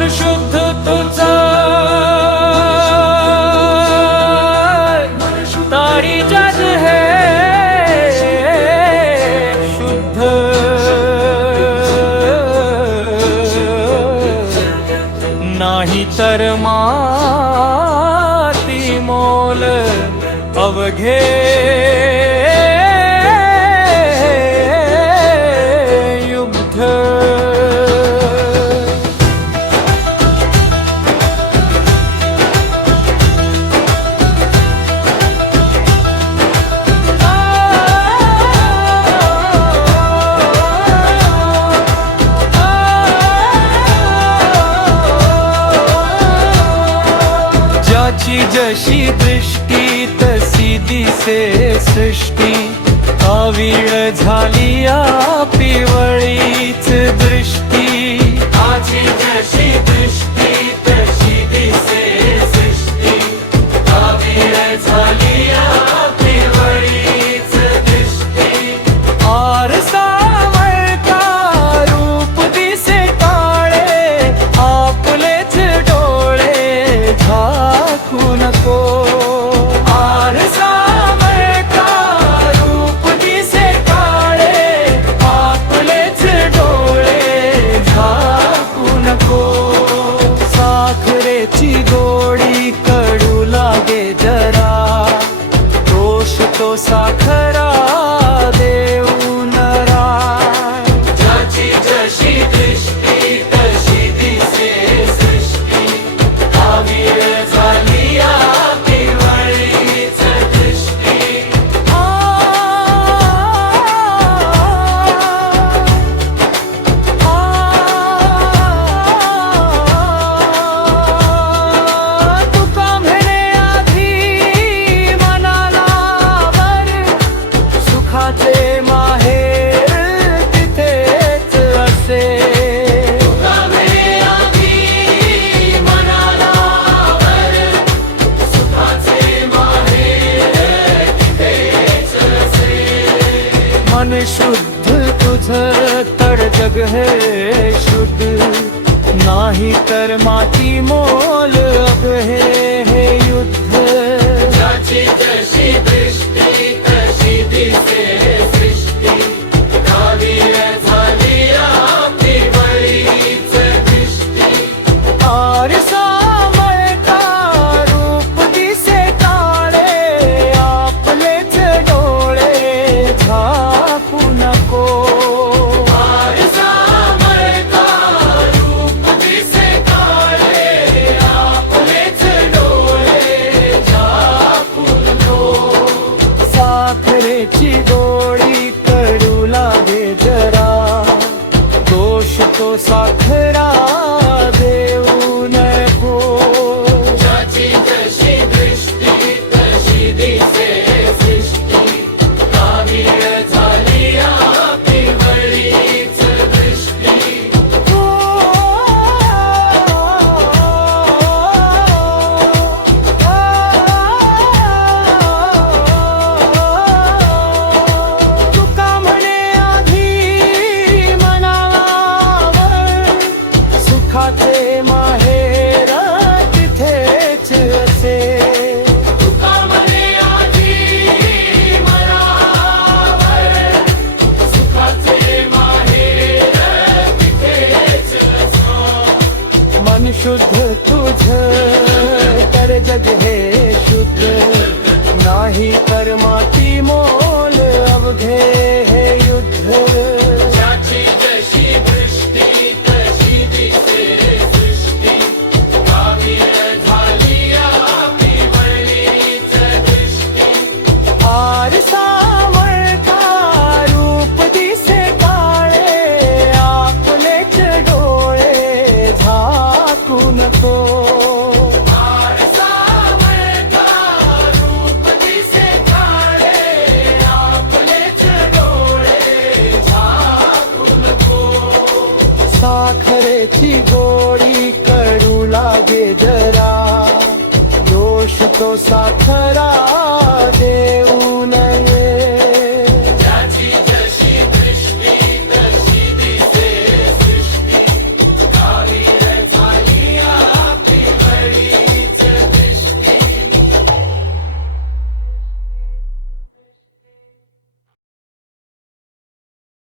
मन शुद्ध तुझं तारी जग है शुद्ध, नाही तर माती मोल अवघे युद्ध। ज्याची जशी दृष्टी तशी दिसे सृष्टी, अविळ झाली पिवळीच दृष्टी। माझी जशी दृष्टी तशी दिसे सृष्टी, अविळ झाली पिवळीच दृष्टी। आरसा वळका रूप दिसे काळे, आपलेच डोळे झाकू नको। आरसा वळका रूप दिसे काळे, आपलेच डोळे झाकू नको। साखरेची गोडी कडू लागे जरा, दोष तो साखरा देऊ नरा। ज्याची जशी दृष्टी तशी दिसे सृष्टी, अविळ झाली पिवळीच दृष्टी। तुका म्हणे आधी मनाला वर, सुखाचे माहेर तिथेच असे। तुका म्हणे आधी मनाला वर, सुखाचे माहेर तिथेच असे। मन शुद्ध तुझं तर जग है शुद्ध, नाही तर माती मोल अग हे युद्ध। ज्याची जशी दृष्टी तशी दिसे सृष्टी, अविळ झाली पिवळीच दृष्टी। आरसा वळका रूप दिसे काळे, आपलेच डोळे झाकू नको। आरसा वळका रूप दिसे काळे, आपलेच डोळे झाकू नको। साखरेची गोडी कडू लागे जरा, दोष तो साखरा देऊ नको। ज्याची जशी दृष्टी तशी दिसे सृष्टी, अविळ झाली पिवळीच दृष्टी। तुका म्हणे आधी मनाला वर, सुखाचे माहेर तिथेच असे। तुका म्हणे आधी मनावर, सुखाचे माहेर तिथेच असो। मन शुद्ध तुझं तर जग हे शुद्ध, नाही तर माती मोल अवघे हे युद्ध। ज्याची जशी दृष्टी तशी दिसे सृष्टी, अविळ झाली पिवळीच दृष्टी। आरसा वळका रूप दिसे काळे, आपलेच डोळे झाकू नको। आरसा वळका रूप दिसे काळे, आपलेच डोळे झाकू नको। साखरेची गोडी कडू लागे जरा, दोष तो साखरा देऊ